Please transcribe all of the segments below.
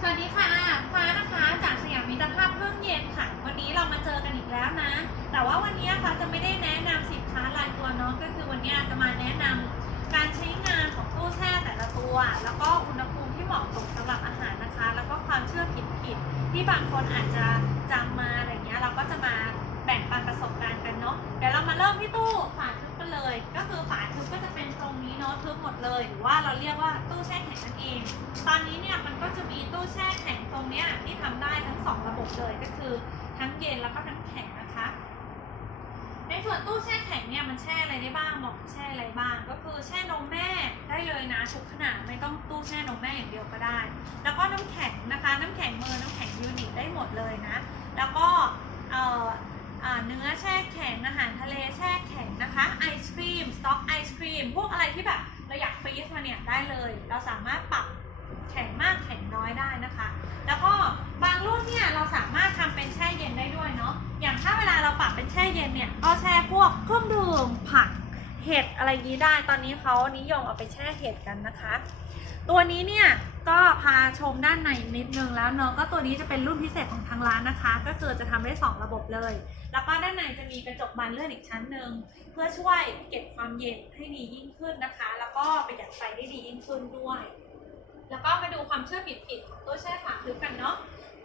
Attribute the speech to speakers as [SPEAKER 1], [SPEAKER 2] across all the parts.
[SPEAKER 1] สวัสดีค่ะฟ้านะคะจากสยามมิตรภาพเครื่องเย็นค่ะ วันนี้เรามาเจอกันอีกแล้วนะ แต่ว่าวันนี้ฟ้าจะไม่ได้แนะนำสินค้ารายตัวเนาะก็คือวันนี้จะมาแนะนำการใช้งานของตู้แช่แต่ละตัว แล้วก็อุณหภูมิที่เหมาะสมสำหรับอาหารนะคะ แล้วก็ความเชื่อผิดๆที่บางคนอาจจะจำมาอะไรเงี้ยเราก็จะมาแบ่งปันประสบการณ์กันเนาะเดี๋ยวเรามาเริ่มที่ตู้ฝาทึบกันเลย ก็คือฝาทึบก็จะเป็นตรงนี้เนาะทึบหมดเลย หรือว่าเราเรียกว่าตู้แช่แข็งนั่นเอง ตอนนี้เนี่ยมันก็จะมีตู้แช่แข็งตรงเนี้ยที่ทำได้ทั้งสองระบบเลยก็คือทั้งเย็นแล้วก็ทั้งแข็งนะคะ ในส่วนตู้แช่แข็งเนี่ยมันแช่อะไรได้บ้างบอกแช่อะไรบ้าง ก็คือแช่นมแม่ได้เลยนะทุกขนาดไม่ต้องตู้แช่นมแม่อย่างเดียวก็ได้ แล้วก็น้ำแข็งนะคะ น้ำแข็งมือน้ำแข็งยูนิตได้หมดเลยนะ แล้วก็เอ่อเนื้อแช่แข็งอาหารทะเลแช่แข็งนะคะไอศครีมสต็อกไอศครีมพวกอะไรที่แบบเราอยากฟรีซมาเนี่ยได้เลย เราสามารถปรับาเวลาเปรับเป็นแช่เย็นเนี่ยก็แช่พวกเครื่องดื่มผักเห็ดอะไรยี้ได้ ตอนนี้เขานิยมเอาไปแช่เห็ดกันนะคะ ตัวนี้เนี่ยก็พาชมด้านในนิดนึงแล้วเนาะก็ตัวนี้จะเป็นรุ่นพิเศษของทางร้านนะคะ ก็คือจะทำได้สองระบบเลย แล้วก็ด้านในจะมีกระจกบานเลื่อนอีกชั้นหนึ่งเพื่อช่วยเก็บความเย็นให้ดียิ่งขึ้นนะคะ แล้วก็ประหยัดไฟได้ดียิ่งขึ้นด้วย แล้วก็มาดูความเชื่อผิดๆของตู้แช่ฝาทึบกันเนาะ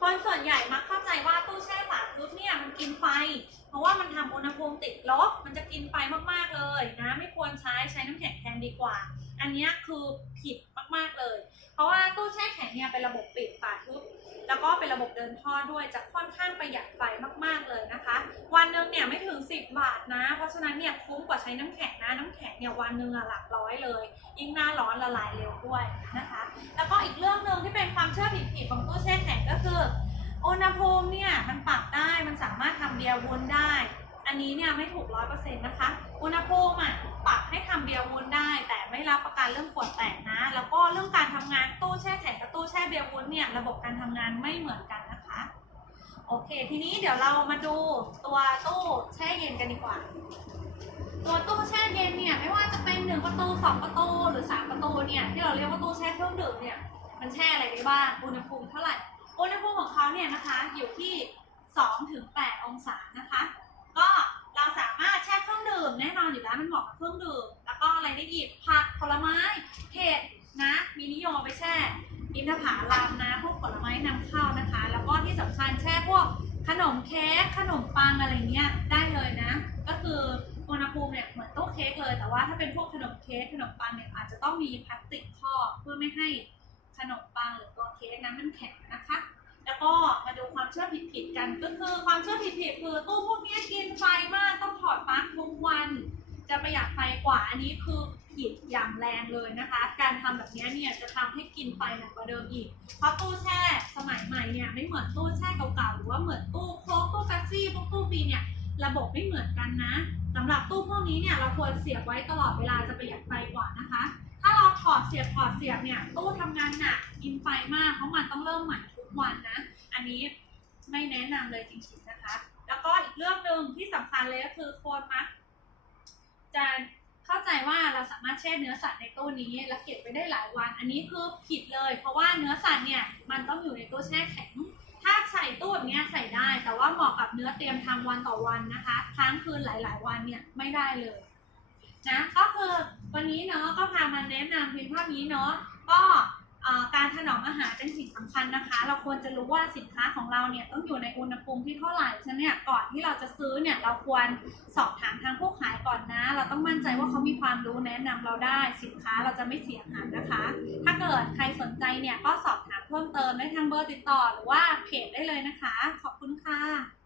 [SPEAKER 1] คนส่วนใหญ่มักเข้าใจว่าตู้แช่ฝาทึบเนี่ยมันกินไฟ เพราะว่ามันทำอุณหภูมิติดลบ มันจะกินไฟมากๆเลยนะไม่ควรใช้ใช้น้ำแข็งแทนดีกว่า อันนี้คือผิดมากๆเลย เพราะว่าตู้แช่แข็งเนี่ยเป็นระบบปิดฝาทึบแล้วก็เป็นระบบเดินท่อด้วยจะค่อนข้างประหยัดไฟมากๆเลยนะคะ วันหนึ่งเนี่ยไม่ถึง 10 บาทนะ เพราะฉะนั้นเนี่ยคุ้มกว่าใช้น้ำแข็งนะน้ำแข็งเนี่ยวันหนึ่งหลักร้อยเลย ยิ่งหน้าร้อนละลายเร็วด้วยนะคะ แล้วก็อีกเรื่องหนึ่งที่เป็นความเชื่อผิดๆของตู้แช่แข็งก็คือ เนี่ยมันปรับได้มันสามารถทำเบียร์วุ้นได้ อันนี้เนี่ยไม่ถูกร้อยเปอร์เซ็นต์นะคะอุณหภูมิอะปรับให้ทำเบียร์วุ้นได้ แต่ไม่รับประกันเรื่องขวดแตกนะ แล้วก็เรื่องการทำงานตู้แช่แข็งกับตู้แช่เบียร์วุ้นเนี่ยระบบการทำงานไม่เหมือนกันนะคะโอเค ทีนี้เดี๋ยวเรามาดูตัวตู้แช่เย็นกันดีกว่า ตัวตู้แช่เย็นเนี่ยไม่ว่าจะเป็นหนึ่งประตูสองประตูหรือสามประตูเนี่ยที่เราเรียกว่าตู้แช่เครื่องดื่มเนี่ยมันแช่อะไรได้บ้างอุณหภูมิเท่าไหร่ อุณหภูมิของเขาเนี่ยนะคะอยู่ที่2ถึง8องศานะคะ ก็เราสามารถแช่เครื่องดื่มแน่นอนอยู่แล้วมันเหมาะกับเครื่องดื่ม แล้วก็อะไรได้อีกผักผลไม้เห็ดนะมีนิยมเอาไปแช่ อินทผลัมนะพวกผลไม้นำเข้านะคะ แล้วก็ที่สำคัญแช่พวกขนมเค้กขนมปังอะไรเงี้ยได้เลยนะ ก็คืออุณหภูมิเนี่ยเหมือนตู้เค้กเลย แต่ว่าถ้าเป็นพวกขนมเค้กขนมปังเนี่ยอาจจะต้องมีพลาสติกครอบเพื่อไม่ให้ ขนมปังหรือตัวเค้กนั้นมันแข็งนะคะ แล้วก็มาดูความเชื่อผิดๆกัน ก็คือความเชื่อผิดๆคือตู้พวกนี้กินไฟมากต้องถอดปลั๊กทุกวัน จะประหยัดไฟกว่าอันนี้คือผิดอย่างแรงเลยนะคะ การทำแบบนี้เนี่ยจะทำให้กินไฟหนักกว่าเดิมอีก เพราะตู้แช่สมัยใหม่เนี่ยไม่เหมือนตู้แช่เก่าๆหรือว่าเหมือนตู้โค้กตู้แป๊ซี่พวกตู้ฟีเนี่ยระบบไม่เหมือนกันนะสำหรับตู้พวกนี้เนี่ยเราควรเสียบไว้ตลอดเวลาจะประหยัดไฟกว่านะคะ ถอดเสียบถอดเสียบเนี่ยตู้ทำงานหนักกินไฟมาก เพราะมันต้องเริ่มใหม่ทุกวันนะ อันนี้ไม่แนะนำเลยจริงๆนะคะ แล้วก็อีกเรื่องหนึ่งที่สำคัญเลยก็คือคนมักจะเข้าใจว่าเราสามารถแช่เนื้อสัตว์ในตู้นี้ แล้วเก็บไว้ได้หลายวัน อันนี้คือผิดเลย เพราะว่าเนื้อสัตว์เนี่ยมันต้องอยู่ในตู้แช่แข็งถ้าใส่ตู้แบบนี้ใส่ได้ แต่ว่าเหมาะกับเนื้อเตรียมทำวันต่อวันนะคะค้างคืนหลาย ๆ วันเนี่ยไม่ได้เลยนะก็คือ วันนี้เนาะก็พามาแนะนำเพียงเท่านี้เนาะก็การถนอมอาหารเป็นสิ่งสำคัญนะคะ เราควรจะรู้ว่าสินค้าของเราเนี่ยต้องอยู่ในอุณหภูมิที่เท่าไหร่ฉะนั้นเนี่ยก่อนที่เราจะซื้อเนี่ยเราควรสอบถามทางผู้ขายก่อนนะ เราต้องมั่นใจว่าเขามีความรู้แนะนำเราได้สินค้าเราจะไม่เสียหายนะคะ ถ้าเกิดใครสนใจเนี่ยก็สอบถามเพิ่มเติมได้ทางเบอร์ติดต่อหรือว่าเพจได้เลยนะคะ ขอบคุณค่ะ